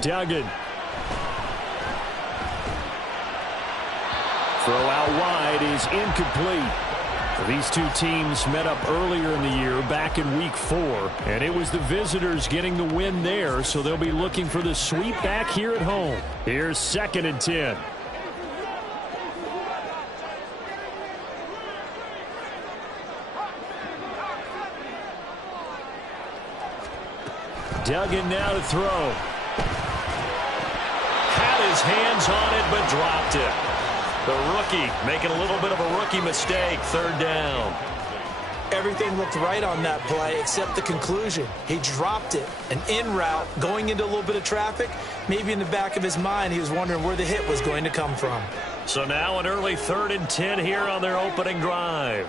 Duggan. Throw out wide is incomplete. These two teams met up earlier in the year, back in week 4, and it was the visitors getting the win there, so they'll be looking for the sweep back here at home. Here's 2nd and 10. Duggan now to throw. Had his hands on it, but dropped it. The rookie making a little bit of a rookie mistake. 3rd down. Everything looked right on that play except the conclusion. He dropped it. An in route going into a little bit of traffic. Maybe in the back of his mind he was wondering where the hit was going to come from. So now an early 3rd and 10 here on their opening drive.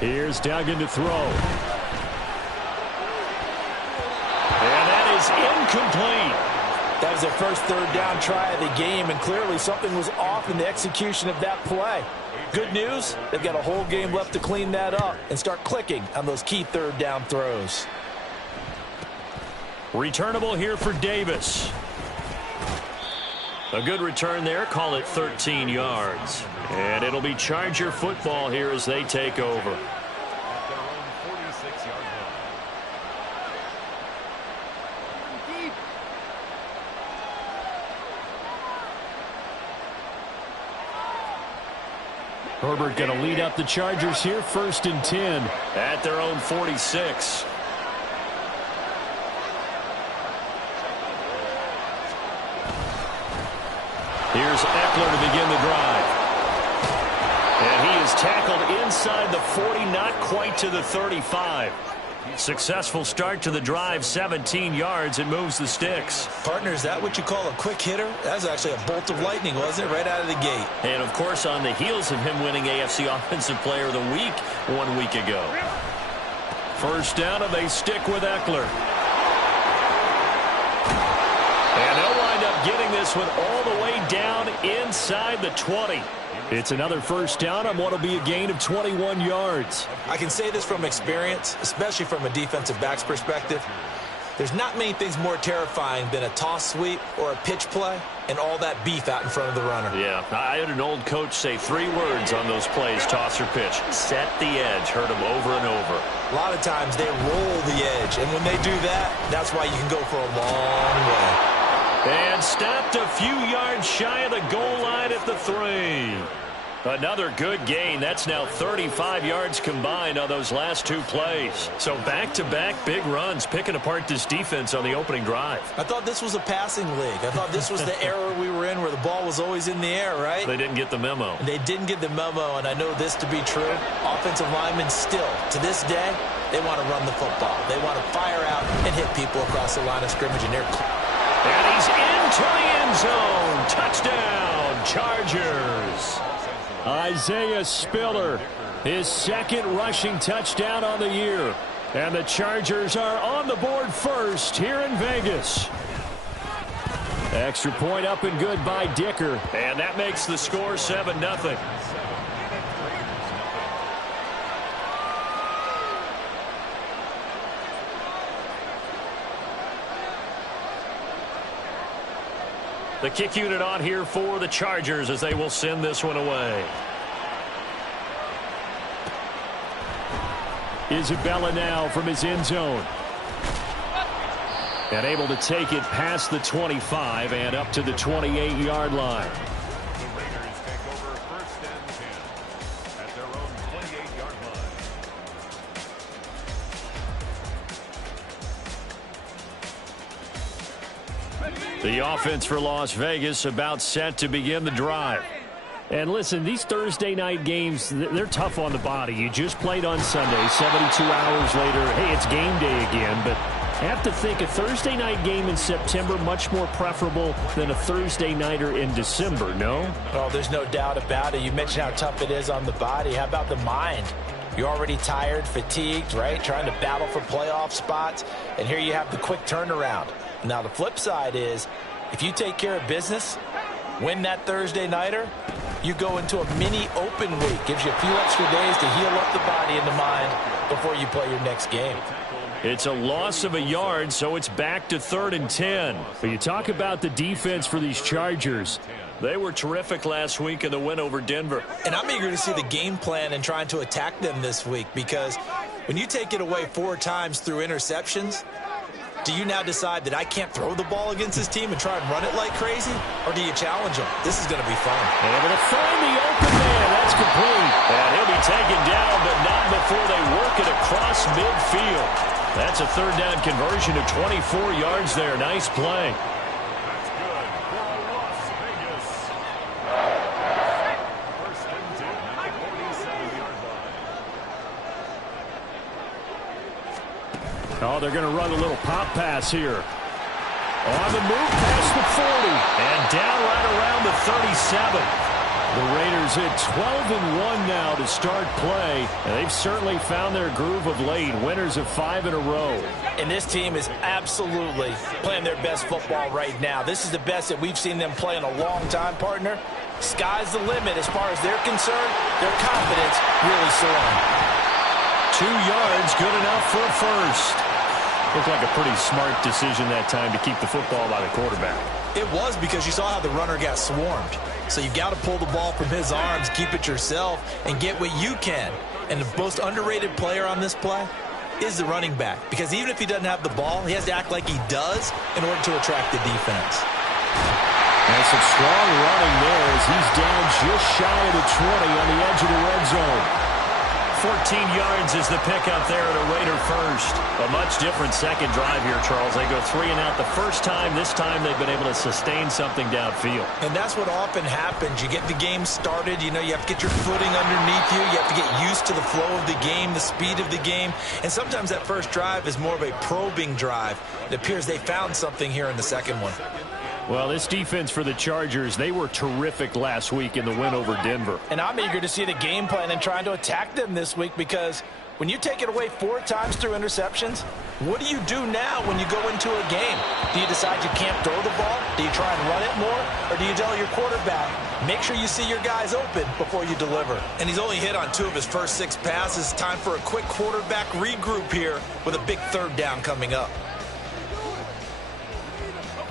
Here's Duggan to throw. And that is incomplete. That was their first 3rd down try of the game, and clearly something was off in the execution of that play. Good news, they've got a whole game left to clean that up and start clicking on those key 3rd down throws. Returnable here for Davis. A good return there, call it 13 yards. And it'll be Charger football here as they take over. Herbert going to lead up the Chargers here, 1st and 10 at their own 46. Here's Eckler to begin the drive. And he is tackled inside the 40, not quite to the 35. Successful start to the drive, 17 yards, and moves the sticks. Partner, is that what you call a quick hitter? That was actually a bolt of lightning, wasn't it? Right out of the gate. And, of course, on the heels of him winning AFC Offensive Player of the Week 1 week ago. 1st down, and they stick with Eckler. And they'll wind up getting this one all the way down inside the 20. It's another 1st down on what will be a gain of 21 yards. I can say this from experience, especially from a defensive back's perspective. There's not many things more terrifying than a toss sweep or a pitch play and all that beef out in front of the runner. Yeah, I had an old coach say 3 words on those plays, toss or pitch. Set the edge. Heard him over and over. A lot of times they roll the edge, and when they do that, that's why you can go for a long way. And stopped a few yards shy of the goal line at the 3. Another good gain. That's now 35 yards combined on those last 2 plays. So back-to-back big runs, picking apart this defense on the opening drive. I thought this was a passing league. I thought this was the era we were in where the ball was always in the air, right? They didn't get the memo. They didn't get the memo, and I know this to be true. Offensive linemen still, to this day, they want to run the football. They want to fire out and hit people across the line of scrimmage, and they're... And he's into the end zone. Touchdown, Chargers. Isaiah Spiller, his 2nd rushing touchdown on the year. And the Chargers are on the board first here in Vegas. Extra point up and good by Dicker. And that makes the score 7-0. The kick unit on here for the Chargers as they will send this one away. Isabella now from his end zone. And able to take it past the 25 and up to the 28-yard line. The Raiders take over 1st and 10 at their own 28-yard line. The offense for Las Vegas about set to begin the drive. And listen, these Thursday night games, they're tough on the body. You just played on Sunday, 72 hours later. Hey, it's game day again, but I have to think a Thursday night game in September much more preferable than a Thursday nighter in December, no? Oh, there's no doubt about it. You mentioned how tough it is on the body. How about the mind? You're already tired, fatigued, right? Trying to battle for playoff spots. And here you have the quick turnaround. Now, the flip side is, if you take care of business, win that Thursday nighter, you go into a mini open week. Gives you a few extra days to heal up the body and the mind before you play your next game. It's a loss of a yard, so it's back to 3rd and 10. But you talk about the defense for these Chargers. They were terrific last week in the win over Denver. And I'm eager to see the game plan and trying to attack them this week, because when you take it away 4 times through interceptions, do you now decide that I can't throw the ball against this team and try and run it like crazy? Or do you challenge them? This is going to be fun. Able to find the open man. That's complete. And he'll be taken down, but not before they work it across midfield. That's a 3rd down conversion of 24 yards there. Nice play. That's good for Las Vegas. First and 10 at the 47-yard line. Oh, they're going to run a little pop pass here. On the move past the 40. And down right around the 37. The Raiders at 12-1 now to start play. And they've certainly found their groove of late. Winners of 5 in a row. And this team is absolutely playing their best football right now. This is the best that we've seen them play in a long time, partner. Sky's the limit as far as they're concerned. Their confidence really soaring. 2 yards, good enough for a first. Looked like a pretty smart decision that time to keep the football by the quarterback. It was, because you saw how the runner got swarmed. So you got to pull the ball from his arms, keep it yourself, and get what you can. And the most underrated player on this play is the running back, because even if he doesn't have the ball, he has to act like he does in order to attract the defense. And some strong running there as he's down just shy of the 20 on the edge of the red zone. 14 yards is the pickup there at a Raider first. A much different second drive here, Charles. They go 3 and out the first time. This time they've been able to sustain something downfield. And that's what often happens. You get the game started. You know, you have to get your footing underneath you. You have to get used to the flow of the game, the speed of the game. And sometimes that first drive is more of a probing drive. It appears they found something here in the second one. Well, this defense for the Chargers, they were terrific last week in the win over Denver. And I'm eager to see the game plan and trying to attack them this week, because when you take it away 4 times through interceptions, what do you do now when you go into a game? Do you decide you can't throw the ball? Do you try and run it more? Or do you tell your quarterback, make sure you see your guys open before you deliver? And he's only hit on 2 of his first 6 passes. Time for a quick quarterback regroup here with a big 3rd down coming up.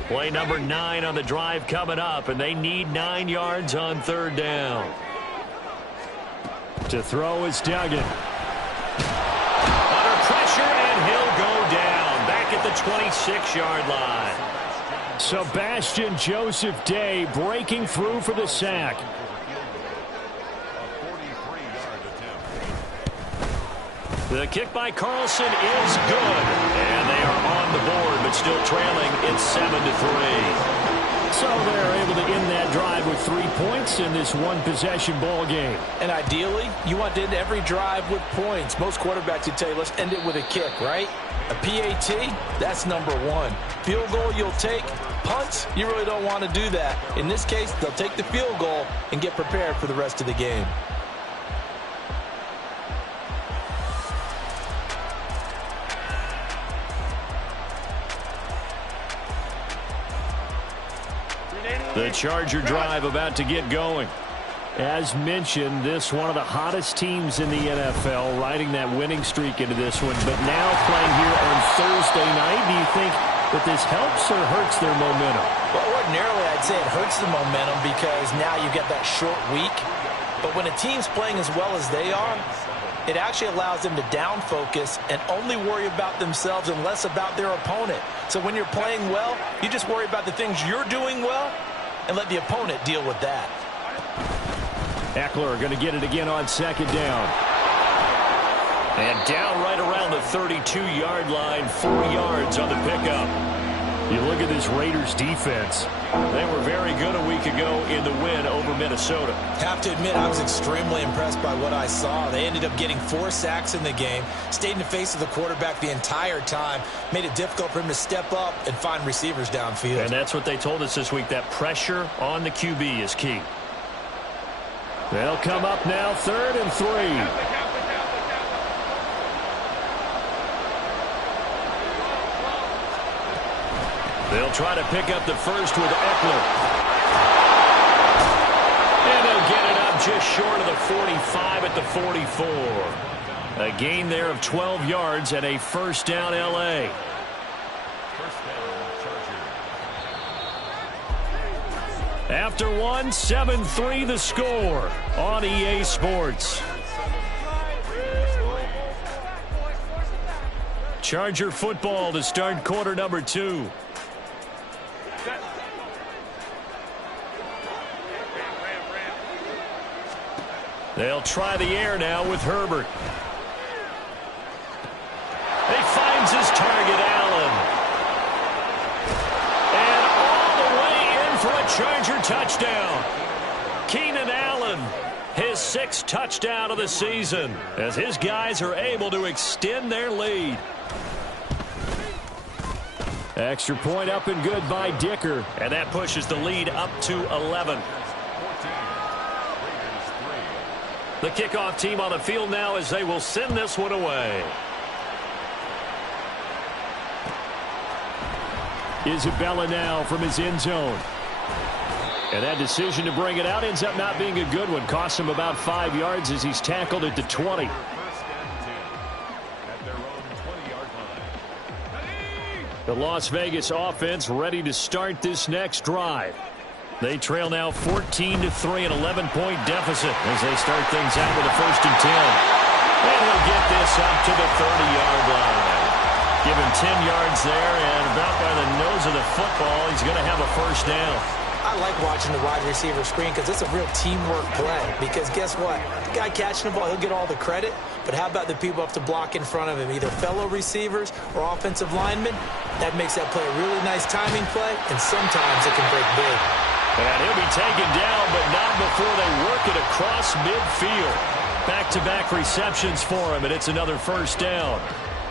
Play number 9 on the drive coming up, and they need 9 yards on 3rd down. To throw is Duggan. Under pressure, and he'll go down. Back at the 26-yard line. Sebastian Joseph Day breaking through for the sack. The kick by Carlson is good. And they are on the board, but still trailing. It's 7-3. So they're able to end that drive with 3 points in this one-possession ball game. And ideally, you want to end every drive with points. Most quarterbacks would tell you, let's end it with a kick, right? A PAT, that's number 1. Field goal you'll take. Punts, you really don't want to do that. In this case, they'll take the field goal and get prepared for the rest of the game. The Charger drive about to get going. As mentioned, this one of the hottest teams in the NFL, riding that winning streak into this one, but now playing here on Thursday night. Do you think that this helps or hurts their momentum? Well, ordinarily, I'd say it hurts the momentum, because now you get that short week. But when a team's playing as well as they are, it actually allows them to down focus and only worry about themselves and less about their opponent. So when you're playing well, you just worry about the things you're doing well and let the opponent deal with that. Eckler going to get it again on 2nd down. And down right around the 32-yard line, 4 yards on the pickup. You look at this Raiders defense. They were very good a week ago in the win over Minnesota. Have to admit, I was extremely impressed by what I saw. They ended up getting 4 sacks in the game, stayed in the face of the quarterback the entire time, made it difficult for him to step up and find receivers downfield. And that's what they told us this week, that pressure on the QB is key. They'll come up now, 3rd and 3. They'll try to pick up the first with Eckler. And they'll get it up just short of the 45 at the 44. A gain there of 12 yards and a first down LA. First down, Chargers. After one, 7-3 the score on EA Sports. Charger football to start quarter number 2. They'll try the air now with Herbert. He finds his target, Allen. And all the way in for a Charger touchdown. Keenan Allen, his 6th touchdown of the season, as his guys are able to extend their lead. Extra point up and good by Dicker, and that pushes the lead up to 11. The kickoff team on the field now as they will send this one away. Isabella now from his end zone. And that decision to bring it out ends up not being a good one. Costs him about 5 yards as he's tackled at the 20. The Las Vegas offense ready to start this next drive. They trail now 14-3, an 11-point deficit as they start things out with a 1st and 10. And he'll get this up to the 30-yard line. Give him 10 yards there, and about by the nose of the football, he's going to have a first down. I like watching the wide receiver screen because it's a real teamwork play. Because guess what? The guy catching the ball, he'll get all the credit. But how about the people up to block in front of him, either fellow receivers or offensive linemen? That makes that play a really nice timing play, and sometimes it can break big. And he'll be taken down, but not before they work it across midfield. Back-to-back receptions for him, and it's another first down.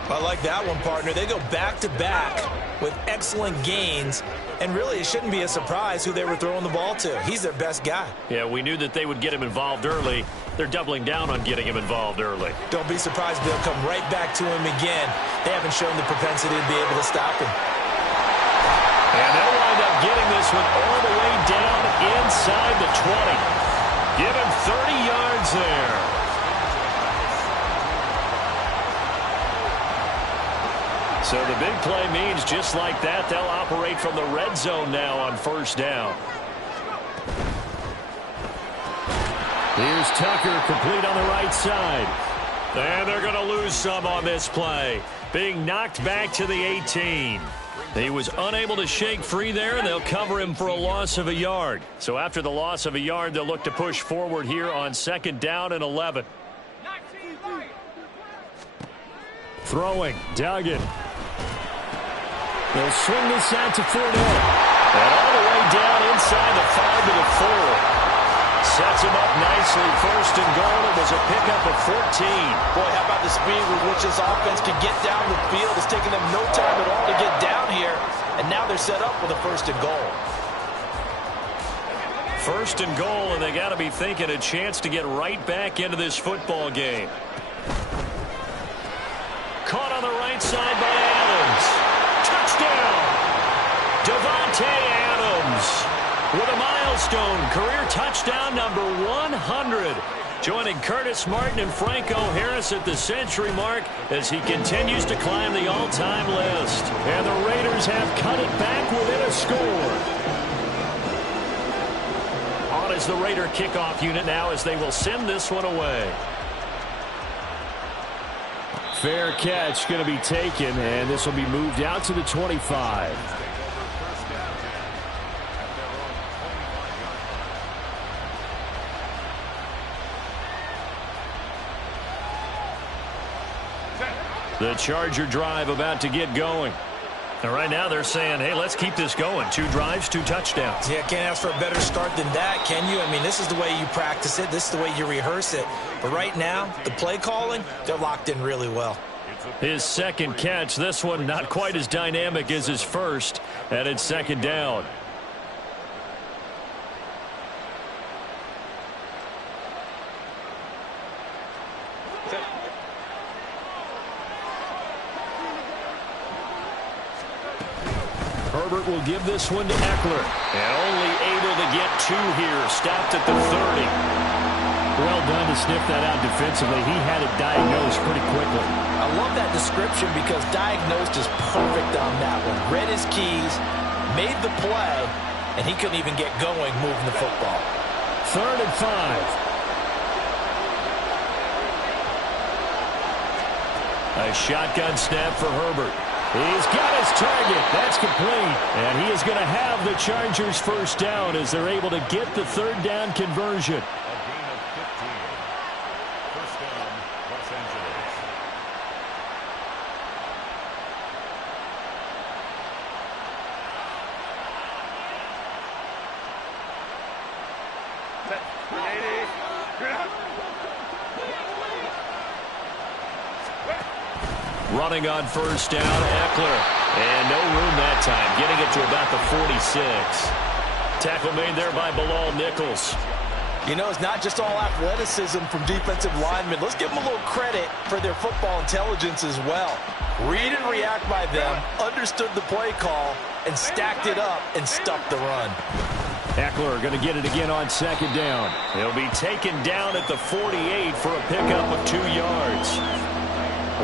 I like that one, partner. They go back-to-back with excellent gains, and really it shouldn't be a surprise who they were throwing the ball to. He's their best guy. Yeah, we knew that they would get him involved early. They're doubling down on getting him involved early. Don't be surprised if they'll come right back to him again. They haven't shown the propensity to be able to stop him. And they'll wind up getting this one all the way down inside the 20. Give him 30 yards there. So the big play means just like that, they'll operate from the red zone now on first down. Here's Tucker, complete on the right side. And they're going to lose some on this play. Being knocked back to the 18. He was unable to shake free there, and they'll cover him for a loss of a yard. So after the loss of a yard, they'll look to push forward here on 2nd down and 11. Throwing, Duggan. They'll swing this out to Fournette. And all the way down inside the 5 to the 4. Sets him up nicely. 1st and goal. It was a pickup of 14. Boy, how about the speed with which this offense can get down the field? It's taking them no time at all to get down here. And now they're set up with a 1st and goal. 1st and goal, and they got to be thinking a chance to get right back into this football game. Caught on the right side by Adams. Touchdown! Devontae Adams with a milestone career touchdown number 100. Joining Curtis Martin and Franco Harris at the century mark as he continues to climb the all-time list. And the Raiders have cut it back within a score. On is the Raider kickoff unit now as they will send this one away. Fair catch going to be taken, and this will be moved out to the 25. The Charger drive about to get going. And right now they're saying, hey, let's keep this going. 2 drives, 2 touchdowns. Yeah, can't ask for a better start than that, can you? I mean, this is the way you practice it. This is the way you rehearse it. But right now, the play calling, they're locked in really well. His 2nd catch, this one not quite as dynamic as his first, and it's 2nd down. Herbert will give this one to Eckler. And only able to get 2 here. Stopped at the 30. Well done to sniff that out defensively. He had it diagnosed pretty quickly. I love that description because diagnosed is perfect on that one. Read his keys, made the play, and he couldn't even get going moving the football. 3rd and 5. A shotgun snap for Herbert. He's got his target. That's complete. And he is going to have the Chargers first down as they're able to get the 3rd down conversion. A gain of 15. First down, Los Angeles. Running on first down, Eckler. And no room that time, getting it to about the 46. Tackle made there by Bilal Nichols. You know, it's not just all athleticism from defensive linemen. Let's give them a little credit for their football intelligence as well. Read and react by them, understood the play call, and stacked it up and stuffed the run. Eckler going to get it again on 2nd down. He'll be taken down at the 48 for a pickup of 2 yards.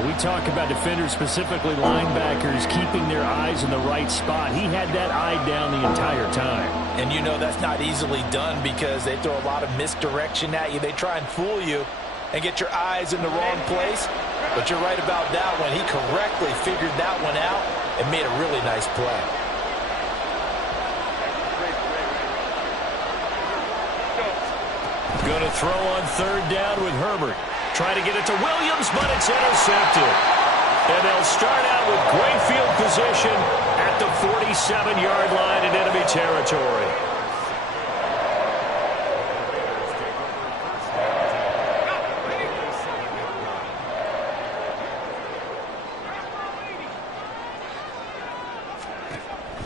We talk about defenders, specifically linebackers, keeping their eyes in the right spot. He had that eye down the entire time. And you know that's not easily done because they throw a lot of misdirection at you. They try and fool you and get your eyes in the wrong place. But you're right about that one. He correctly figured that one out and made a really nice play. Going to throw on 3rd down with Herbert. Try to get it to Williams, but it's intercepted. And they'll start out with great field position at the 47-yard line in enemy territory.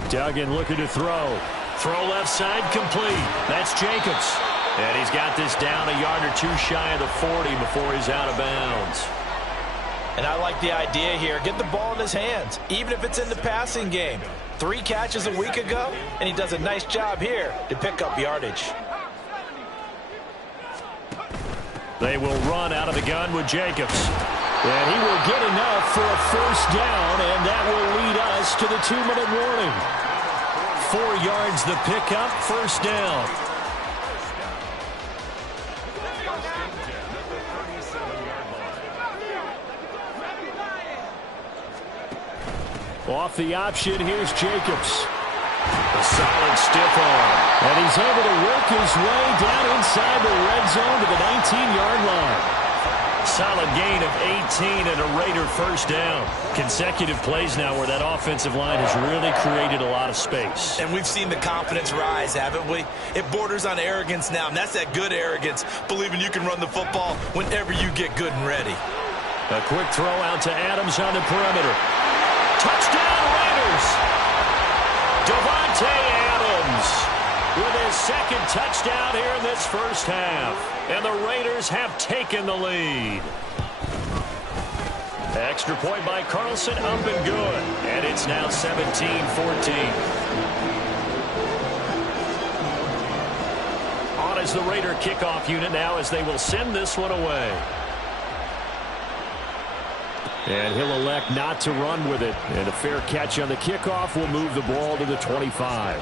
Duggan looking to throw. Throw left side complete. That's Jacobs. And he's got this down a yard or 2 shy of the 40 before he's out of bounds. And I like the idea here. Get the ball in his hands, even if it's in the passing game. 3 catches a week ago, and he does a nice job here to pick up yardage. They will run out of the gun with Jacobs. And he will get enough for a first down, and that will lead us to the 2-minute warning. 4 yards the pickup, first down. Off the option, here's Jacobs. A solid stiff arm. And he's able to work his way down inside the red zone to the 19-yard line. Solid gain of 18 and a Raider first down. Consecutive plays now where that offensive line has really created a lot of space. And we've seen the confidence rise, haven't we? It borders on arrogance now, and that's that good arrogance, believing you can run the football whenever you get good and ready. A quick throw out to Adams on the perimeter. Touchdown Raiders! Davante Adams with his 2nd touchdown here in this first half. And the Raiders have taken the lead. Extra point by Carlson, up and good. And it's now 17-14. On is the Raider kickoff unit now as they will send this one away. And he'll elect not to run with it. And a fair catch on the kickoff will move the ball to the 25.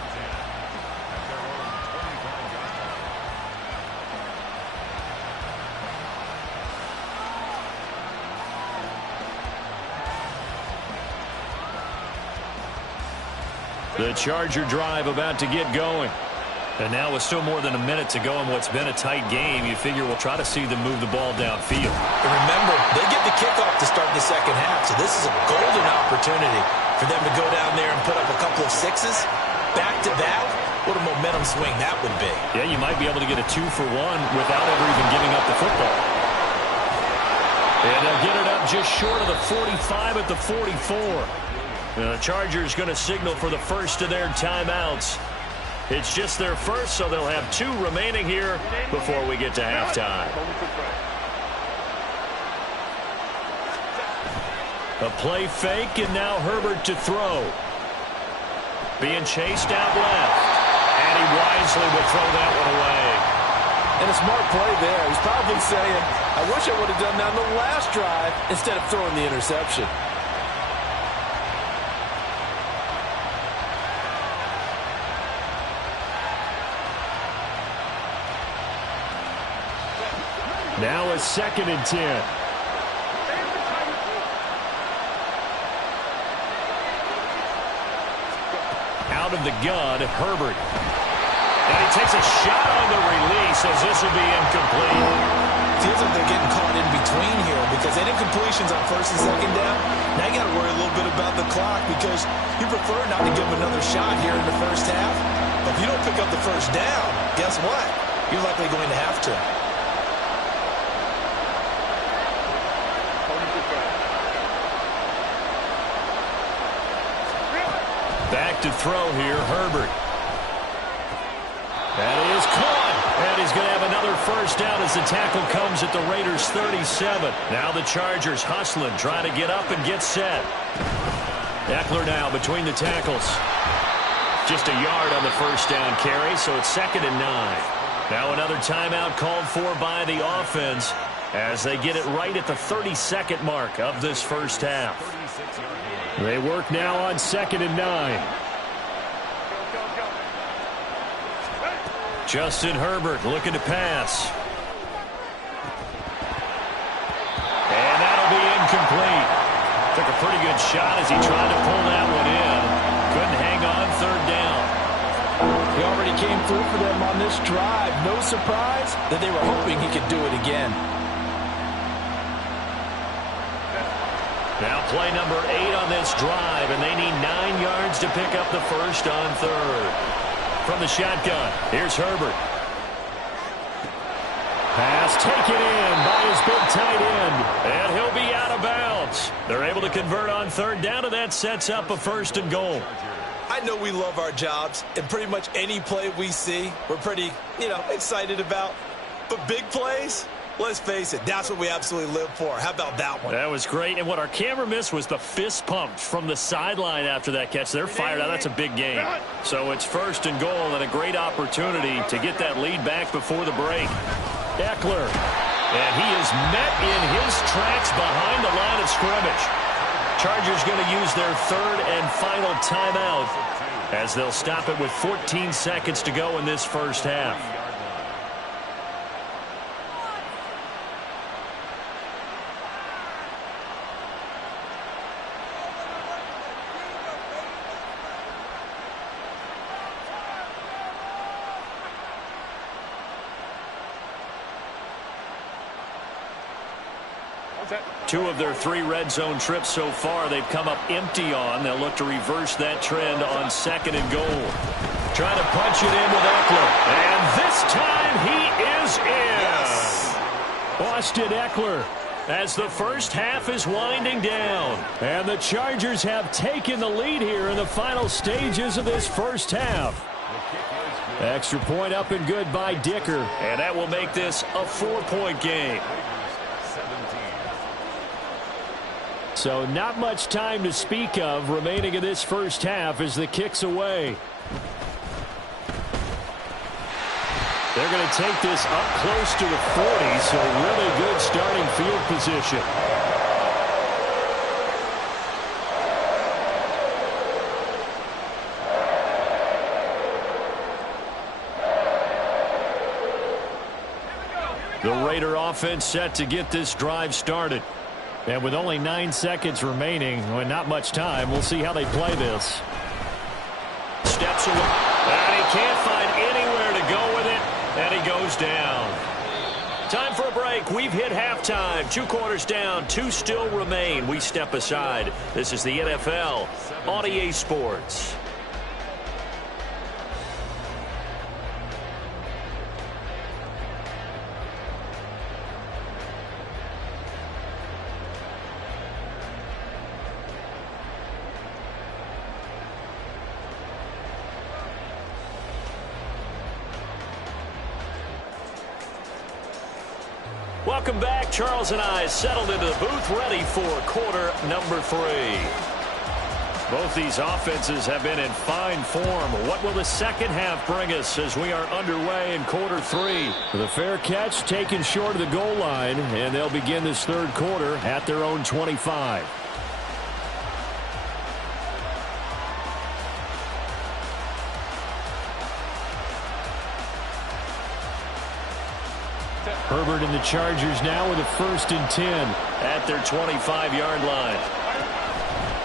The Charger drive about to get going. And now with still more than a minute to go in what's been a tight game, you figure we'll try to see them move the ball downfield. And remember, they get the kickoff to start the second half, so this is a golden opportunity for them to go down there and put up a couple of 6s back-to-back. What a momentum swing that would be. Yeah, you might be able to get a 2-for-1 without ever even giving up the football. And they'll get it up just short of the 45 at the 44. The Chargers going to signal for the first of their timeouts. It's just their first, so they'll have 2 remaining here before we get to halftime. A play fake, and now Herbert to throw. Being chased out left. And he wisely will throw that one away. And a smart play there. He's probably saying, I wish I would have done that on the last drive instead of throwing the interception. Now a 2nd and 10. Out of the gun, Herbert. And he takes a shot on the release as this will be incomplete. Feels like they're getting caught in between here because they did incompletions on 1st and 2nd down. Now you got to worry a little bit about the clock because you prefer not to give them another shot here in the first half. But if you don't pick up the 1st down, guess what? You're likely going to have to. Back to throw here, Herbert. That is caught. And he's going to have another 1st down as the tackle comes at the Raiders' 37. Now the Chargers hustling, trying to get up and get set. Eckler now between the tackles. Just a yard on the 1st down carry, so it's 2nd and 9. Now another timeout called for by the offense as they get it right at the 32nd mark of this first half. They work now on 2nd and 9. Justin Herbert looking to pass. And that'll be incomplete. Took a pretty good shot as he tried to pull that one in. Couldn't hang on 3rd down. He already came through for them on this drive. No surprise that they were hoping he could do it again. Now play number 8 on this drive, and they need 9 yards to pick up the 1st on 3rd. From the shotgun, here's Herbert. Pass taken in by his big tight end, and he'll be out of bounds. They're able to convert on 3rd down, and that sets up a 1st and goal. I know we love our jobs, and pretty much any play we see, we're pretty, excited about. But big plays, let's face it, that's what we absolutely live for. How about that one? That was great, and what our camera missed was the fist pump from the sideline after that catch. They're fired out. That's a big game. So it's 1st and goal and a great opportunity to get that lead back before the break. Eckler, and he is met in his tracks behind the line of scrimmage. Chargers going to use their 3rd and final timeout as they'll stop it with 14 seconds to go in this first half. Two of their 3 red zone trips so far they've come up empty on. They'll look to reverse that trend on 2nd and goal. Trying to punch it in with Eckler. And this time he is in. Yes. Austin Eckler as the first half is winding down. And the Chargers have taken the lead here in the final stages of this first half. Extra point up and good by Dicker. And that will make this a 4-point game. So not much time to speak of remaining in this first half as the kick's away. They're going to take this up close to the 40, so really good starting field position. The Raider offense set to get this drive started. And with only 9 seconds remaining, and not much time, we'll see how they play this. Steps away, and he can't find anywhere to go with it, and he goes down. Time for a break. We've hit halftime. 2 quarters down, 2 still remain. We step aside. This is the NFL on EA Sports. Welcome back. Charles and I settled into the booth ready for quarter number 3. Both these offenses have been in fine form. What will the second half bring us as we are underway in quarter 3? The fair catch taken short of the goal line, and they'll begin this third quarter at their own 25. Herbert and the Chargers now with a 1st and 10 at their 25-yard line.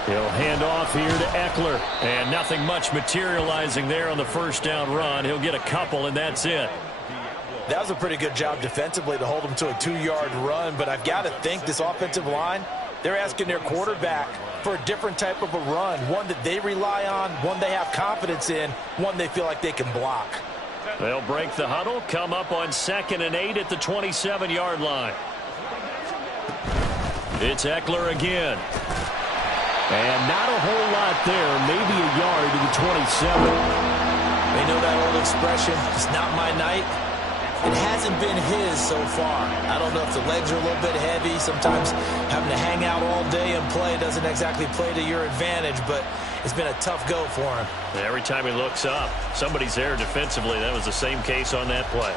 He'll hand off here to Eckler, and nothing much materializing there on the first down run. He'll get a couple, and that's it. That was a pretty good job defensively to hold him to a 2-yard run, but I've got to think this offensive line, they're asking their quarterback for a different type of a run, one that they rely on, one they have confidence in, one they feel like they can block. They'll break the huddle, come up on 2nd and 8 at the 27-yard line. It's Eckler again. And not a whole lot there, maybe a yard to the 27. They know that old expression, it's not my night. It hasn't been his so far. I don't know if the legs are a little bit heavy. Sometimes having to hang out all day and play doesn't exactly play to your advantage, but it's been a tough go for him. And every time he looks up, somebody's there defensively. That was the same case on that play.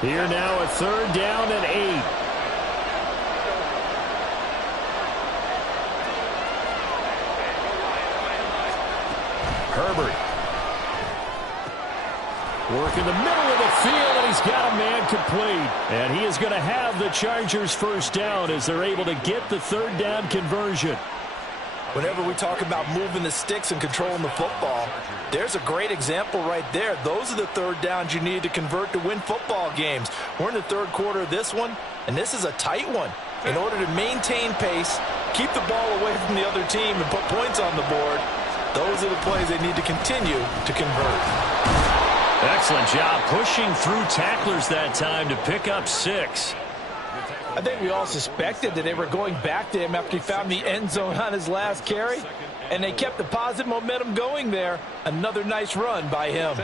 Here now a 3rd down and 8. Herbert. Work in the middle of the field, and he's got a man complete. And he is going to have the Chargers' first down as they're able to get the 3rd down conversion. Whenever we talk about moving the sticks and controlling the football, there's a great example right there. Those are the 3rd downs you need to convert to win football games. We're in the 3rd quarter of this one, and this is a tight one. In order to maintain pace, keep the ball away from the other team, and put points on the board, those are the plays they need to continue to convert. Excellent job pushing through tacklers that time to pick up 6. I think we all suspected that they were going back to him after he found the end zone on his last carry, and they kept the positive momentum going there. Another nice run by him.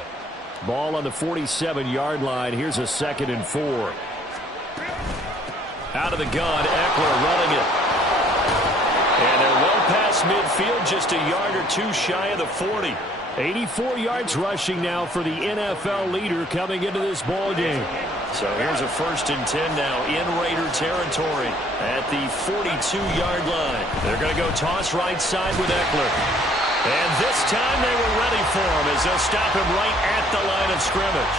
Ball on the 47-yard line. Here's a 2nd and 4. Out of the gun, Eckler running it. And they're well past midfield, just a yard or two shy of the 40. 84 yards rushing now for the NFL leader coming into this ball game. So here's a 1st and 10 now in Raider territory at the 42-yard line. They're going to go toss right side with Eckler. And this time they were ready for him as they'll stop him right at the line of scrimmage.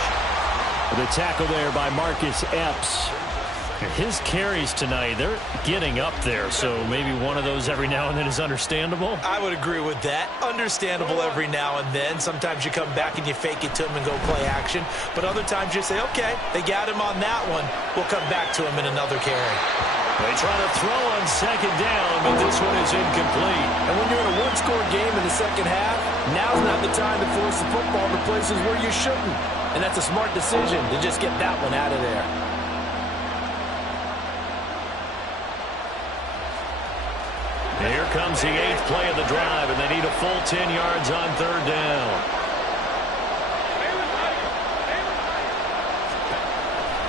The tackle there by Marcus Epps. His carries tonight, they're getting up there, so maybe one of those every now and then is understandable. I would agree with that. Understandable every now and then. Sometimes you come back and you fake it to him and go play action. But other times you say, okay, they got him on that one. We'll come back to him in another carry. They try to throw on 2nd down, but this one is incomplete. And when you're in a one-score game in the second half, now's not the time to force the football to places where you shouldn't. And that's a smart decision to just get that one out of there. Here comes the 8th play of the drive, and they need a full 10 yards on 3rd down.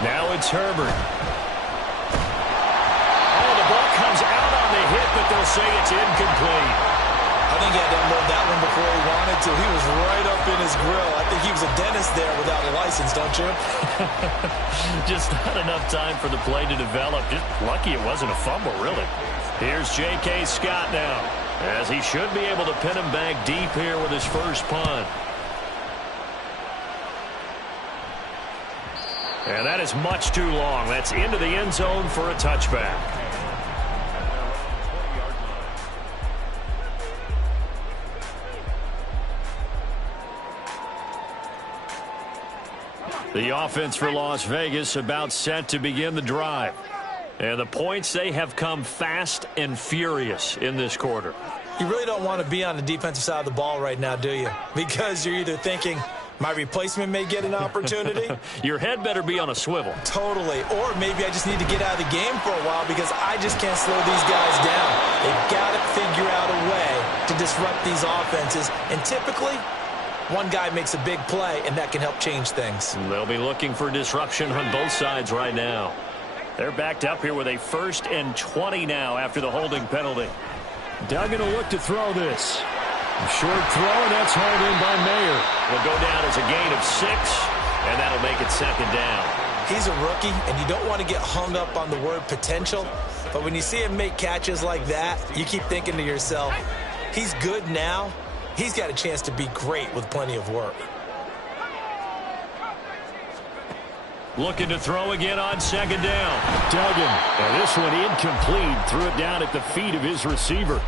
Now it's Herbert. Oh, the ball comes out on the hit, but they'll say it's incomplete. I think he had to unload that one before he wanted to. He was right up in his grill. I think he was a dentist there without a license, don't you? Just not enough time for the play to develop. Just lucky it wasn't a fumble, really. Here's J.K. Scott now, as he should be able to pin him back deep here with his first punt. And that is much too long. That's into the end zone for a touchback. The offense for Las Vegas about set to begin the drive. And the points, they have come fast and furious in this quarter. You really don't want to be on the defensive side of the ball right now, do you? Because you're either thinking, my replacement may get an opportunity. Your head better be on a swivel. Totally. Or maybe I just need to get out of the game for a while because I just can't slow these guys down. They've got to figure out a way to disrupt these offenses. And typically, One guy makes a big play, and that can help change things. They'll be looking for disruption on both sides right now. They're backed up here with a 1st and 20 now after the holding penalty. Duggan will look to throw this. A short throw, and that's hauled in by Mayer. Will go down as a gain of 6, and that'll make it 2nd down. He's a rookie, and you don't want to get hung up on the word potential. But when you see him make catches like that, you keep thinking to yourself, he's good now. He's got a chance to be great with plenty of work. Looking to throw again on 2nd down. Duggan. And this one incomplete. Threw it down at the feet of his receiver.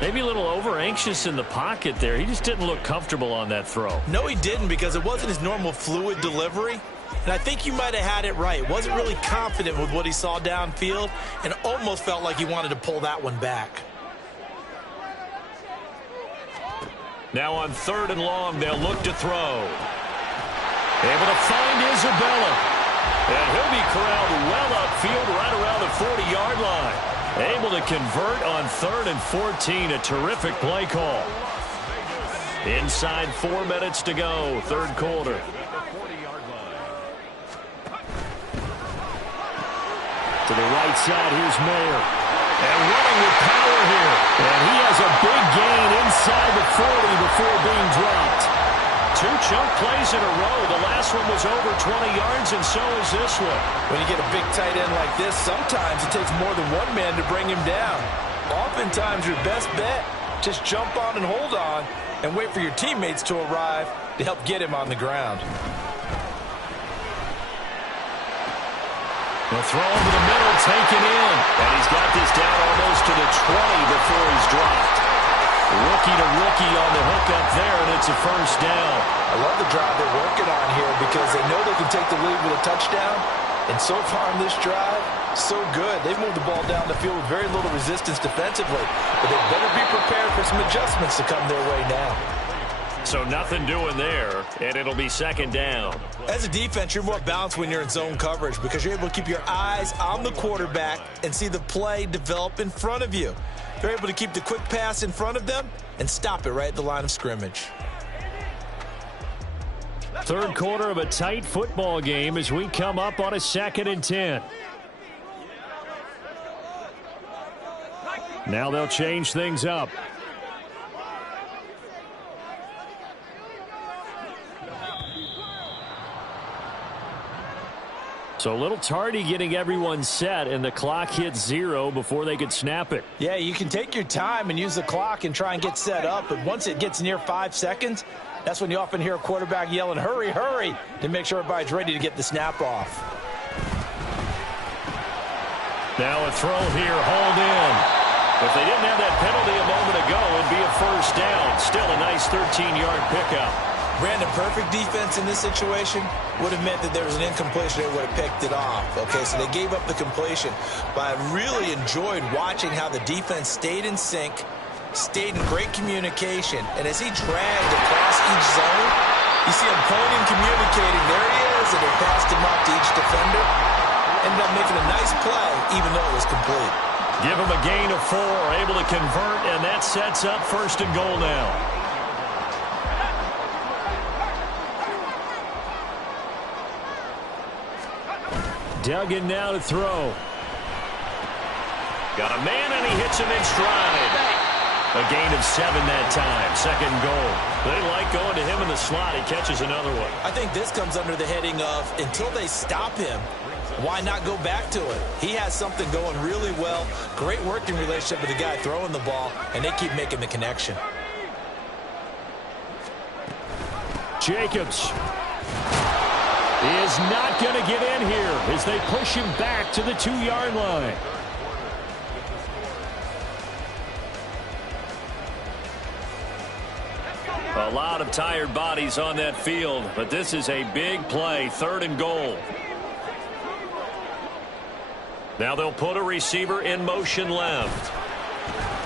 Maybe a little over-anxious in the pocket there. He just didn't look comfortable on that throw. No, he didn't, because it wasn't his normal fluid delivery. And I think you might have had it right. Wasn't really confident with what he saw downfield and almost felt like he wanted to pull that one back. Now on 3rd and long, they'll look to throw. Able to find Isabella. And he'll be corralled well upfield right around the 40-yard line. Able to convert on 3rd and 14. A terrific play call. Inside 4 minutes to go, 3rd quarter. To the right side, here's Mayer. And running with power here. And he has a big gain inside the 40 before being dropped. 2 chunk plays in a row. The last one was over 20 yards, and so is this one. When you get a big tight end like this, sometimes it takes more than one man to bring him down. Oftentimes, your best bet, just jump on and hold on and wait for your teammates to arrive to help get him on the ground. They'll throw over the middle, taken in. And he's got this down almost to the 20 before he's dropped. Rookie to rookie on the hook up there, and it's a 1st down. I love the drive they're working on here because they know they can take the lead with a touchdown. And so far in this drive, so good. They've moved the ball down the field with very little resistance defensively. But they better be prepared for some adjustments to come their way now. So nothing doing there, and it'll be 2nd down. As a defense, you're more balanced when you're in zone coverage because you're able to keep your eyes on the quarterback and see the play develop in front of you. They're able to keep the quick pass in front of them and stop it right at the line of scrimmage. 3rd quarter of a tight football game as we come up on a 2nd and 10. Now they'll change things up. So a little tardy getting everyone set, and the clock hits 0 before they could snap it. Yeah, you can take your time and use the clock and try and get set up, but once it gets near 5 seconds, that's when you often hear a quarterback yelling, hurry, hurry, to make sure everybody's ready to get the snap off. Now a throw here, hauled in. If they didn't have that penalty a moment ago, it'd be a 1st down. Still a nice 13-yard pickup. Brandon, perfect defense in this situation would have meant that there was an incompletion. They would have picked it off. Okay, so they gave up the completion. But I really enjoyed watching how the defense stayed in sync, stayed in great communication. And as he dragged across each zone, you see him pointing, communicating. There he is, and they passed him up to each defender. Ended up making a nice play, even though it was complete. Give him a gain of 4, able to convert, and that sets up 1st and goal now. Duggan now to throw. Got a man, and he hits him in stride. A gain of 7 that time. 2nd goal. They like going to him in the slot. He catches another one. I think this comes under the heading of until they stop him, why not go back to it? He has something going really well. Great working relationship with the guy throwing the ball, and they keep making the connection. Jacobs is not going to get in here as they push him back to the 2-yard line. A lot of tired bodies on that field, but this is a big play, 3rd and goal. Now they'll put a receiver in motion left.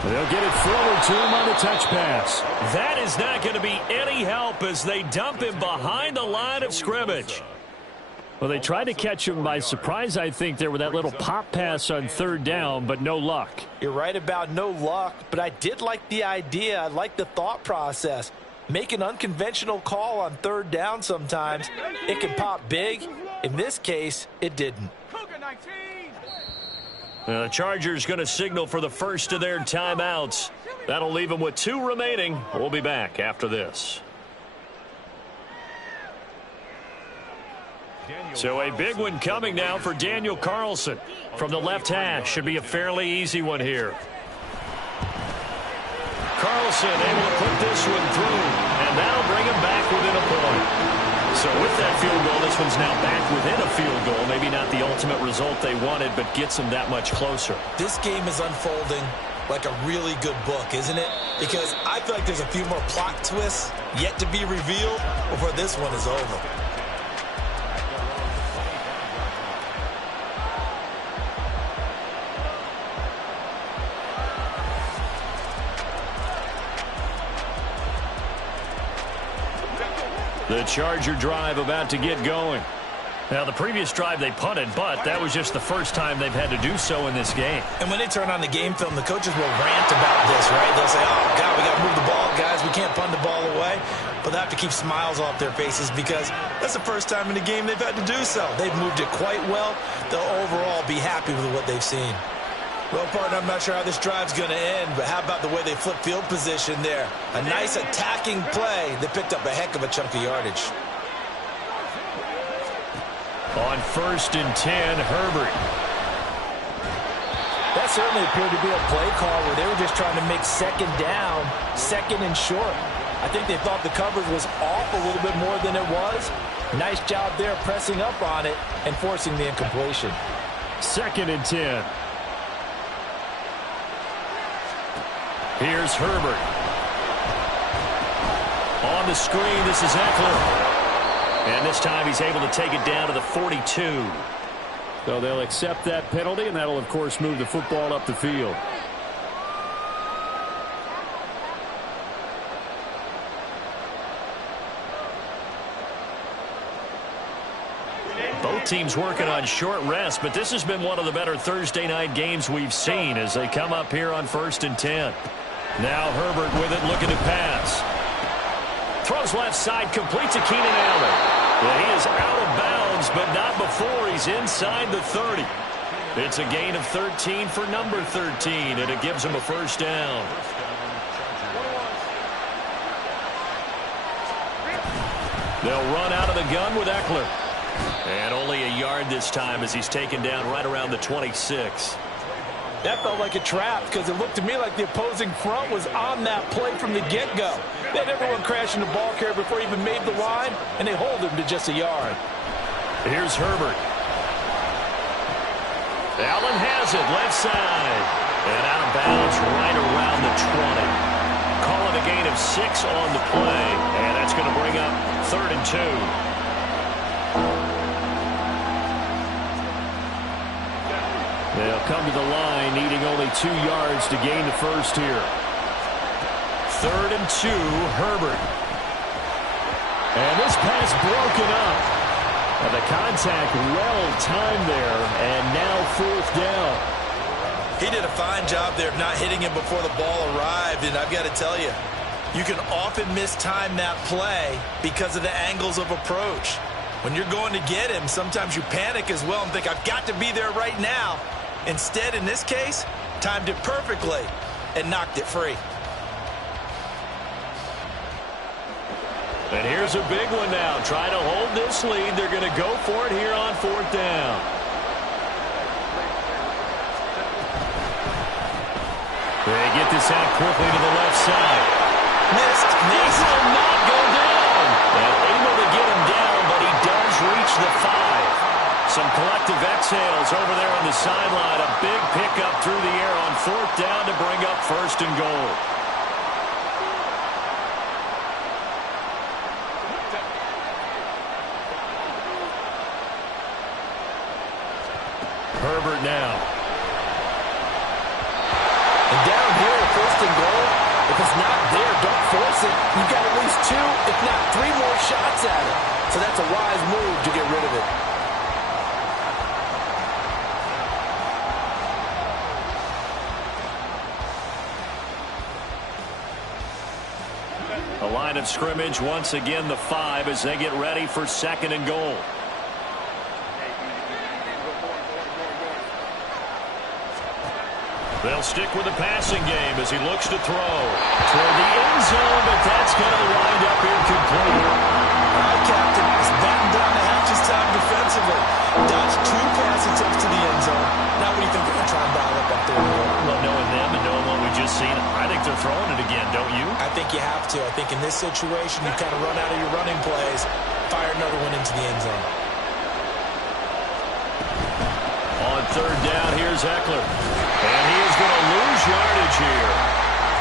They'll get it forward to him on the touch pass. That is not going to be any help as they dump him behind the line of scrimmage. Well, they tried to catch him by surprise, I think, there with that little pop pass on 3rd down, but no luck. You're right about no luck, but I did like the idea. I like the thought process. Make an unconventional call on third down sometimes. It can pop big. In this case, it didn't. The Chargers going to signal for the first of their timeouts. That'll leave them with 2 remaining. We'll be back after this. So a big one coming now for Daniel Carlson. From the left hash, should be a fairly easy one here. Carlson able to put this one through, and that'll bring him back within a point. So with that field goal, this one's now back within a field goal. Maybe not the ultimate result they wanted, but gets them that much closer. This game is unfolding like a really good book, isn't it? Because I feel like there's a few more plot twists yet to be revealed before this one is over. The Charger drive about to get going. Now, the previous drive they punted, but that was just the first time they've had to do so in this game. And when they turn on the game film, the coaches will rant about this, right? They'll say, oh, God, we got to move the ball, guys. We can't punt the ball away. But they have to keep smiles off their faces because that's the first time in the game they've had to do so. They've moved it quite well. They'll overall be happy with what they've seen. Well, partner, I'm not sure how this drive's going to end, but how about the way they flip field position there? A nice attacking play that picked up a heck of a chunk of yardage. On 1st and 10, Herbert. That certainly appeared to be a play call where they were just trying to make second down, second and short. I think they thought the coverage was off a little bit more than it was. Nice job there pressing up on it and forcing the incompletion. 2nd and 10. Here's Herbert. On the screen, this is Eckler. And this time he's able to take it down to the 42. So they'll accept that penalty, and that'll, of course, move the football up the field. Both teams working on short rest, but this has been one of the better Thursday night games we've seen as they come up here on 1st and 10. Now Herbert with it, looking to pass. Throws left side, completes to Keenan Allen. Well, he is out of bounds, but not before he's inside the 30. It's a gain of 13 for number 13, and it gives him a first down. They'll run out of the gun with Eckler. And only a yard this time as he's taken down right around the 26. That felt like a trap because it looked to me like the opposing front was on that play from the get-go. They had everyone crashing the ball carrier before he even made the line, and they hold him to just a yard. Here's Herbert. Allen has it, left side. And out of bounds right around the 20. Call it a gain of 6 on the play, and that's going to bring up 3rd and 2. They'll come to the line, needing only 2 yards to gain the first here. 3rd and 2, Herbert. And this pass broken up. And the contact well timed there, and now 4th down. He did a fine job there of not hitting him before the ball arrived, and I've got to tell you, you can often mistime that play because of the angles of approach. When you're going to get him, sometimes you panic as well and think, I've got to be there right now. Instead, in this case, timed it perfectly and knocked it free. And here's a big one now. Trying to hold this lead. They're going to go for it here on 4th down. They get this out quickly to the left side. Missed. This will not go down. And able to get him down, but he does reach the 5. Some collective exhales over there on the sideline. A big pickup through the air on 4th down to bring up 1st and goal. Herbert now. And down here, 1st and goal. If it's not there, don't force it. You've got at least 2, if not 3 more shots at it. So that's a wise move to get rid of it. The line of scrimmage once again the 5 as they get ready for 2nd and goal. They'll stick with the passing game as he looks to throw toward the end zone, but that's going to wind up incomplete. All right, Captain, it's batten down the hatches time defensively. Dodge 2 pass attempts to the end zone. Now what do you think they're going to try and dial up there? Well, knowing them and knowing what we've just seen, I think they're throwing it again, don't you? I think you have to. I think in this situation, you kind of run out of your running plays, fire another one into the end zone. On 3rd down, here's Eckler. And he is going to lose yardage here.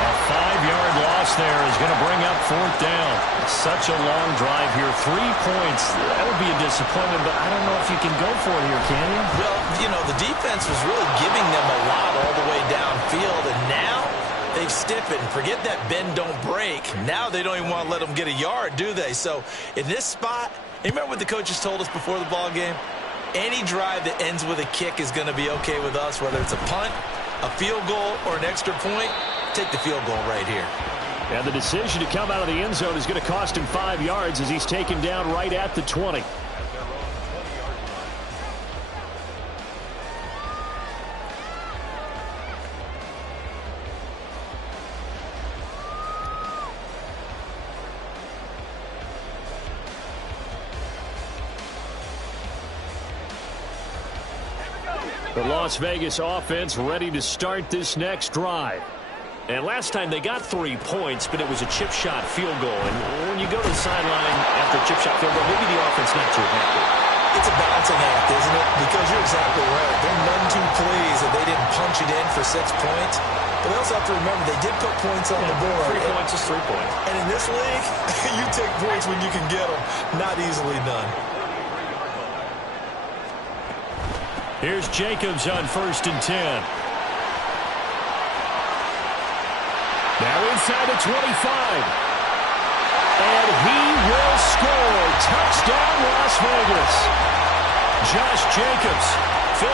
A 5-yard loss there is going to bring up 4th down. Such a long drive here. 3 points. That would be a disappointment, but I don't know if you can go for it here, can you? Well, you know, the defense was really giving them a lot all the way downfield, and now they've stiffened. Forget that bend, don't break. Now they don't even want to let them get a yard, do they? So in this spot, you remember what the coaches told us before the ball game? Any drive that ends with a kick is going to be okay with us, whether it's a punt, a field goal, or an extra point. Take the field goal right here. And the decision to come out of the end zone is going to cost him 5 yards as he's taken down right at the 20. The Las Vegas offense ready to start this next drive. And last time they got 3 points, but it was a chip shot field goal. And when you go to the sideline after a chip shot field goal, maybe the offense not too happy. It's a balancing act, isn't it? Because you're exactly right. They're none too pleased that they didn't punch it in for 6 points. But they also have to remember they did put points on the board. 3 points is 3 points. And in this league, you take points when you can get them. Not easily done. Here's Jacobs on 1st and 10. Now inside the 25. And he will score. Touchdown, Las Vegas. Josh Jacobs, 57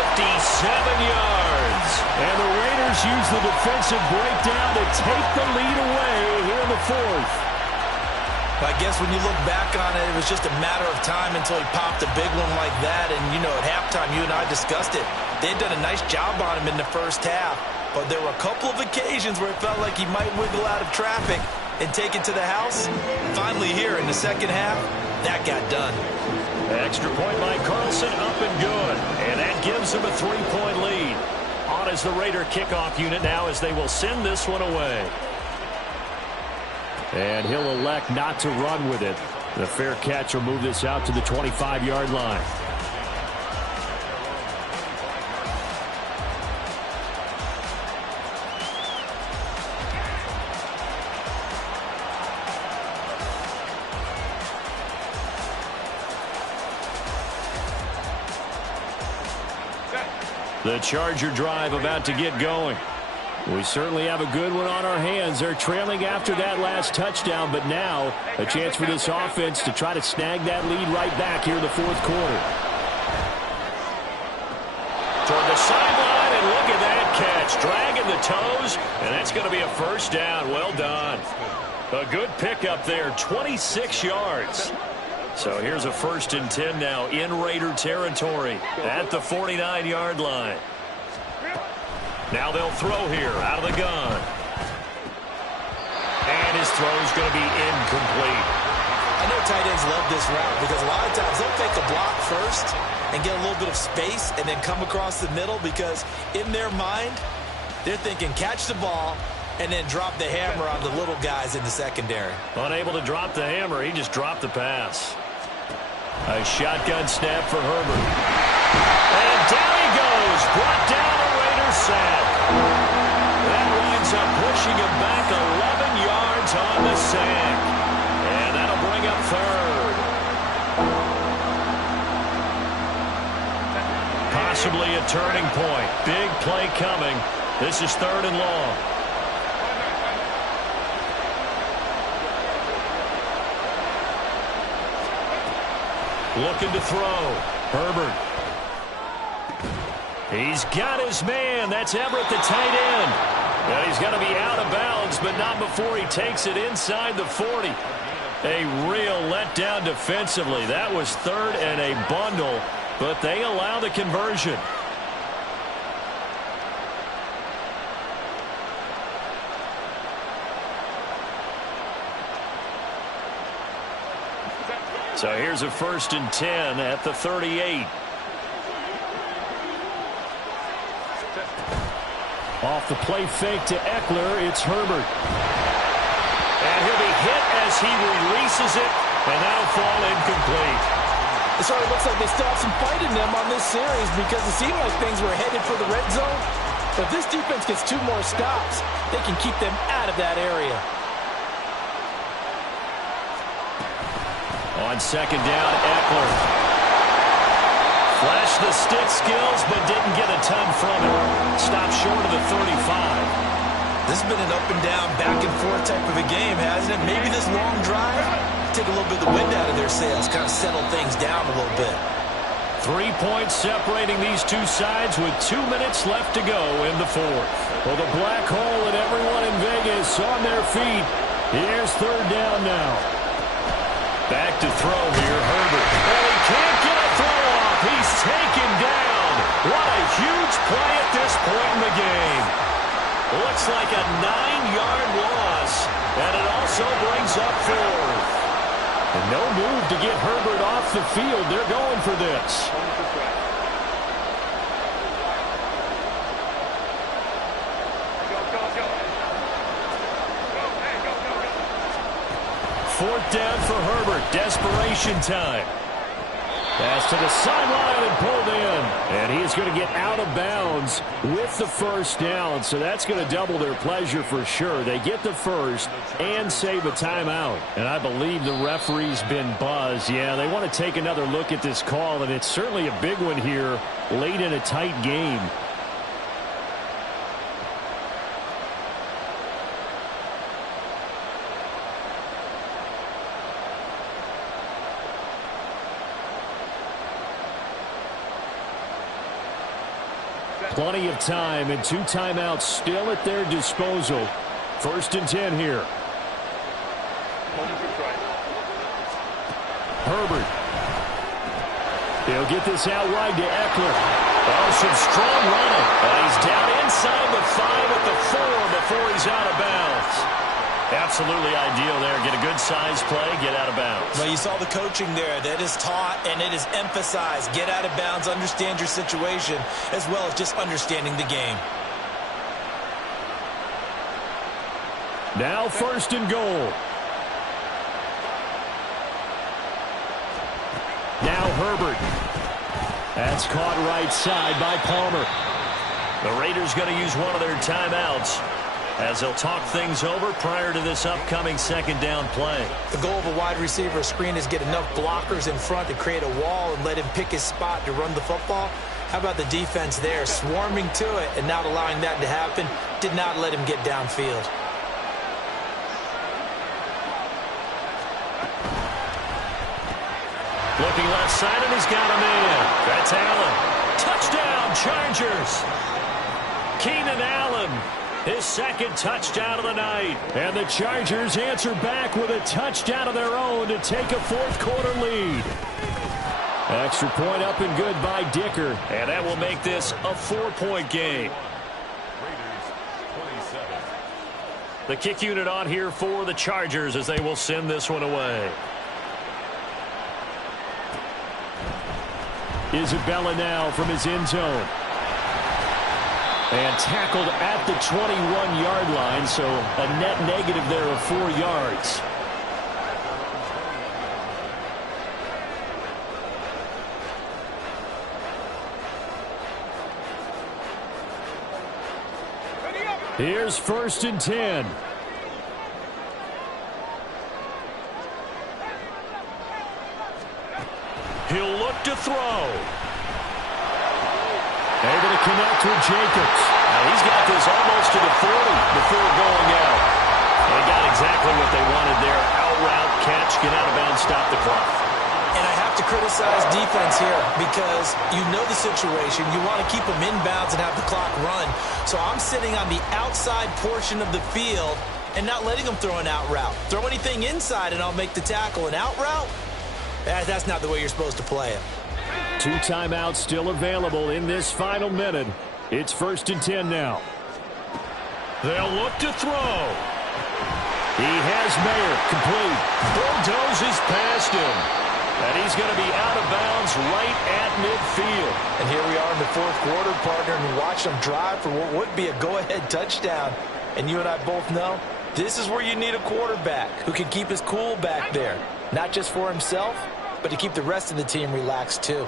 yards. And the Raiders use the defensive breakdown to take the lead away here in the 4th. I guess when you look back on it, it was just a matter of time until he popped a big one like that. And, you know, at halftime, you and I discussed it. They'd done a nice job on him in the first half. But there were a couple of occasions where it felt like he might wiggle out of traffic and take it to the house. Finally here in the second half, that got done. Extra point by Carlson, up and good. And that gives him a 3-point lead. On as the Raider kickoff unit now as they will send this one away. And he'll elect not to run with it. The fair catch will move this out to the 25-yard line. The Charger drive about to get going. We certainly have a good one on our hands. They're trailing after that last touchdown, but now a chance for this offense to try to snag that lead right back here in the 4th quarter. Toward the sideline, and look at that catch. Dragging the toes, and that's going to be a 1st down. Well done. A good pickup there, 26 yards. So here's a 1st and 10 now in Raider territory at the 49-yard line. Now they'll throw here out of the gun. And his throw's going to be incomplete. I know tight ends love this route because a lot of times they'll take a block first and get a little bit of space and then come across the middle because in their mind, they're thinking catch the ball and then drop the hammer on the little guys in the secondary. Unable to drop the hammer, he just dropped the pass. A shotgun snap for Herbert. And down he goes, brought down a Raider sack. That winds up pushing him back 11 yards on the sack. And that'll bring up 3rd. Possibly a turning point. Big play coming. This is 3rd and long. Looking to throw. Herbert. He's got his man. That's Everett, the tight end. And he's going to be out of bounds but not before he takes it inside the 40. A real letdown defensively. That was third and a bundle, but they allow the conversion. So here's a 1st and 10 at the 38. Off the play fake to Eckler, it's Herbert. And he'll be hit as he releases it, and that'll fall incomplete. It sort of looks like they still have some fight in them on this series because it seemed like things were headed for the red zone. But if this defense gets 2 more stops, they can keep them out of that area. On 2nd down, Eckler. Flashed the stick skills, but didn't get a ton from it. Stopped short of the 35. This has been an up and down, back and forth type of a game, hasn't it? Maybe this long drive, take a little bit of the wind out of their sails, kind of settle things down a little bit. 3 points separating these two sides with 2 minutes left to go in the 4th. Well, the black hole and everyone in Vegas on their feet. Here's 3rd down now. Back to throw here, Herbert. Oh, he can't get a throw off. He's taken down. What a huge play at this point in the game. Looks like a 9-yard loss, and it also brings up 4th. And no move to get Herbert off the field. They're going for this. Fourth down for Herbert. Desperation time. Pass to the sideline and pulled in. And he is going to get out of bounds with the 1st down. So that's going to double their pleasure for sure. They get the 1st and save a timeout. And I believe the referee's been buzzed. Yeah, they want to take another look at this call, and it's certainly a big one here late in a tight game. Plenty of time and 2 timeouts still at their disposal. 1st and 10 here. Herbert. He'll get this out wide to Eckler. Oh, some strong running. And he's down inside the 5 at the 4 before he's out of bounds. Absolutely ideal there. Get a good size play, get out of bounds. Well, you saw the coaching there. That is taught and it is emphasized. Get out of bounds, understand your situation, as well as just understanding the game. Now 1st and goal. Now Herbert. That's caught right side by Palmer. The Raiders going to use one of their timeouts as they'll talk things over prior to this upcoming 2nd down play. The goal of a wide receiver screen is get enough blockers in front to create a wall and let him pick his spot to run the football. How about the defense there, swarming to it and not allowing that to happen? Did not let him get downfield. Looking left side, and he's got him in. That's Allen. Touchdown, Chargers. Keenan Allen, his 2nd touchdown of the night. And the Chargers answer back with a touchdown of their own to take a 4th quarter lead. Extra point up and good by Dicker. And that will make this a 4-point game. Raiders 27. The kick unit on here for the Chargers as they will send this one away. Isabella now from his end zone. And tackled at the 21-yard line, so a net negative there of 4 yards. Here's 1st and 10. He'll look to throw. Able to connect with Jacobs. Now he's got this almost to the 40 before going out. They got exactly what they wanted there. Out route, catch, get out of bounds, stop the clock. And I have to criticize defense here because you know the situation. You want to keep them inbounds and have the clock run. So I'm sitting on the outside portion of the field and not letting them throw an out route. Throw anything inside and I'll make the tackle. An out route? That's not the way you're supposed to play it. 2 timeouts still available in this final minute. It's 1st and 10 now. They'll look to throw. He has Mayer complete. Bulldozes past him. And he's going to be out of bounds right at midfield. And here we are in the 4th quarter, partner, and watch them drive for what would be a go-ahead touchdown. And you and I both know this is where you need a quarterback who can keep his cool back there. Not just for himself, but to keep the rest of the team relaxed too.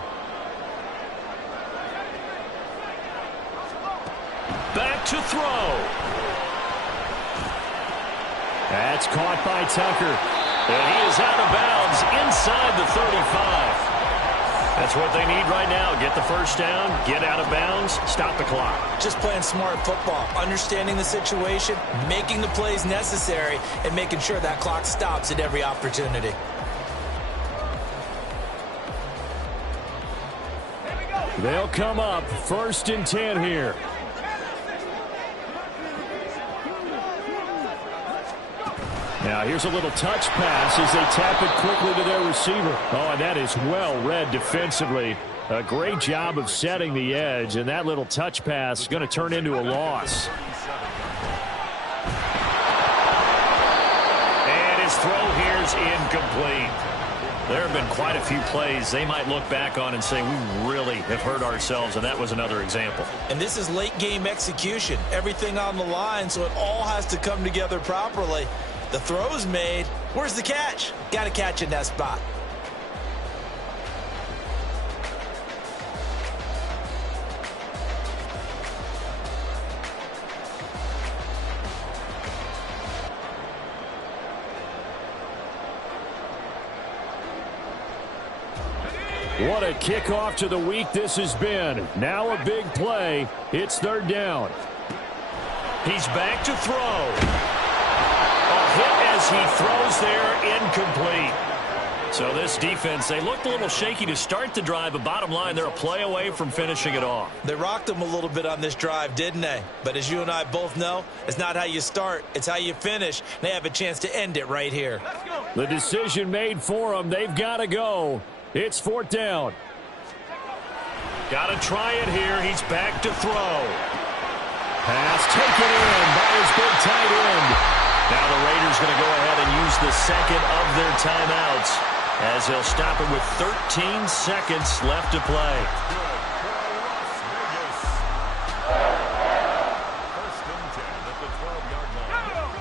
Back to throw. That's caught by Tucker. And he is out of bounds inside the 35. That's what they need right now. Get the first down, get out of bounds, stop the clock. Just playing smart football, understanding the situation, making the plays necessary, and making sure that clock stops at every opportunity. They'll come up 1st and 10 here. Now here's a little touch pass as they tap it quickly to their receiver. Oh, and that is well read defensively. A great job of setting the edge, and that little touch pass is going to turn into a loss. And his throw here is incomplete. There have been quite a few plays they might look back on and say, we really have hurt ourselves, and that was another example. And this is late game execution. Everything on the line, so it all has to come together properly. The throw's made. Where's the catch? Got to catch in that spot. What a kickoff to the week this has been. Now a big play. It's 3rd down. He's back to throw. A hit as he throws there, incomplete. So this defense, they looked a little shaky to start the drive, but bottom line, they're a play away from finishing it off. They rocked them a little bit on this drive, didn't they? But as you and I both know, it's not how you start, it's how you finish. They have a chance to end it right here. The decision made for them. They've got to go. It's 4th down. Got to try it here. He's back to throw. Pass taken in by his big tight end. Now the Raiders going to go ahead and use the second of their timeouts as they'll stop it with 13 seconds left to play.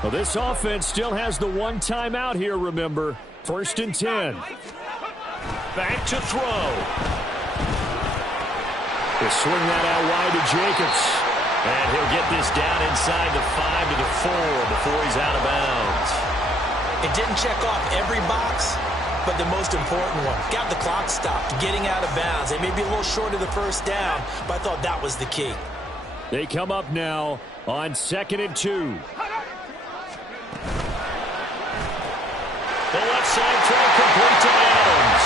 Well, this offense still has the 1 timeout here, remember. 1st and 10. Back to throw. He'll swing that out wide to Jacobs. And he'll get this down inside the 5 to the 4 before he's out of bounds. It didn't check off every box, but the most important one. Got the clock stopped, getting out of bounds. They may be a little short of the first down, but I thought that was the key. They come up now on 2nd and 2. The left side throw complete to Adams.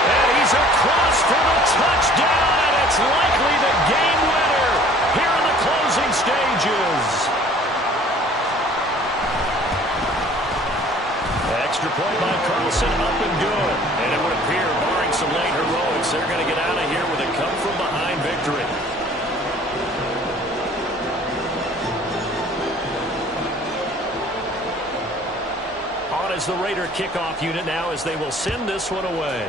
And he's across for the touchdown, and it's likely the game winner here in the closing stages. Extra point by Carlson, up and good. And it would appear, barring some late heroics, they're going to get out of here with a come-from-behind victory. On as the Raider kickoff unit now as they will send this one away.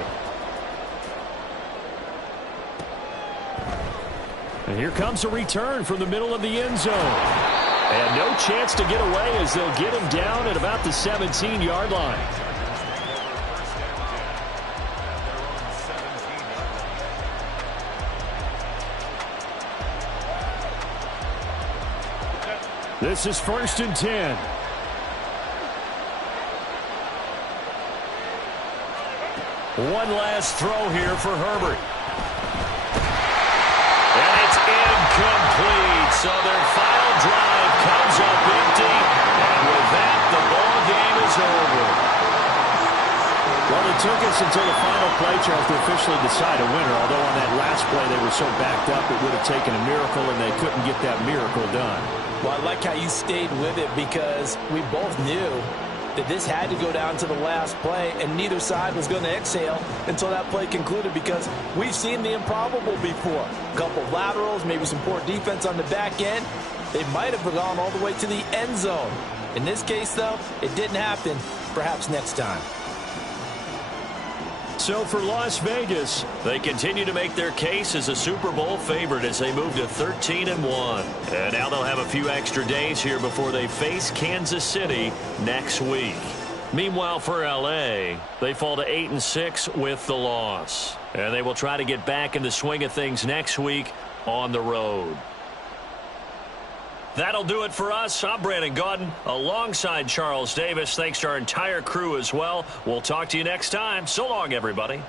And here comes a return from the middle of the end zone. And no chance to get away as they'll get him down at about the 17-yard line. This is 1st and 10. One last throw here for Herbert. And it's incomplete. So their final drive comes up empty. And with that, the ball game is over. Well, it took a until the final play, Charles, to officially decide a winner. Although on that last play they were so backed up it would have taken a miracle, and they couldn't get that miracle done. Well, I like how you stayed with it, because we both knew that this had to go down to the last play, and neither side was going to exhale until that play concluded, because we've seen the improbable before. A couple of laterals, maybe some poor defense on the back end. They might have gone all the way to the end zone. In this case, though, it didn't happen. Perhaps next time. So for Las Vegas, they continue to make their case as a Super Bowl favorite as they move to 13-1. And now they'll have a few extra days here before they face Kansas City next week. Meanwhile, for LA, they fall to 8-6 with the loss. And they will try to get back in the swing of things next week on the road. That'll do it for us. I'm Brandon Gaudin alongside Charles Davis. Thanks to our entire crew as well. We'll talk to you next time. So long, everybody.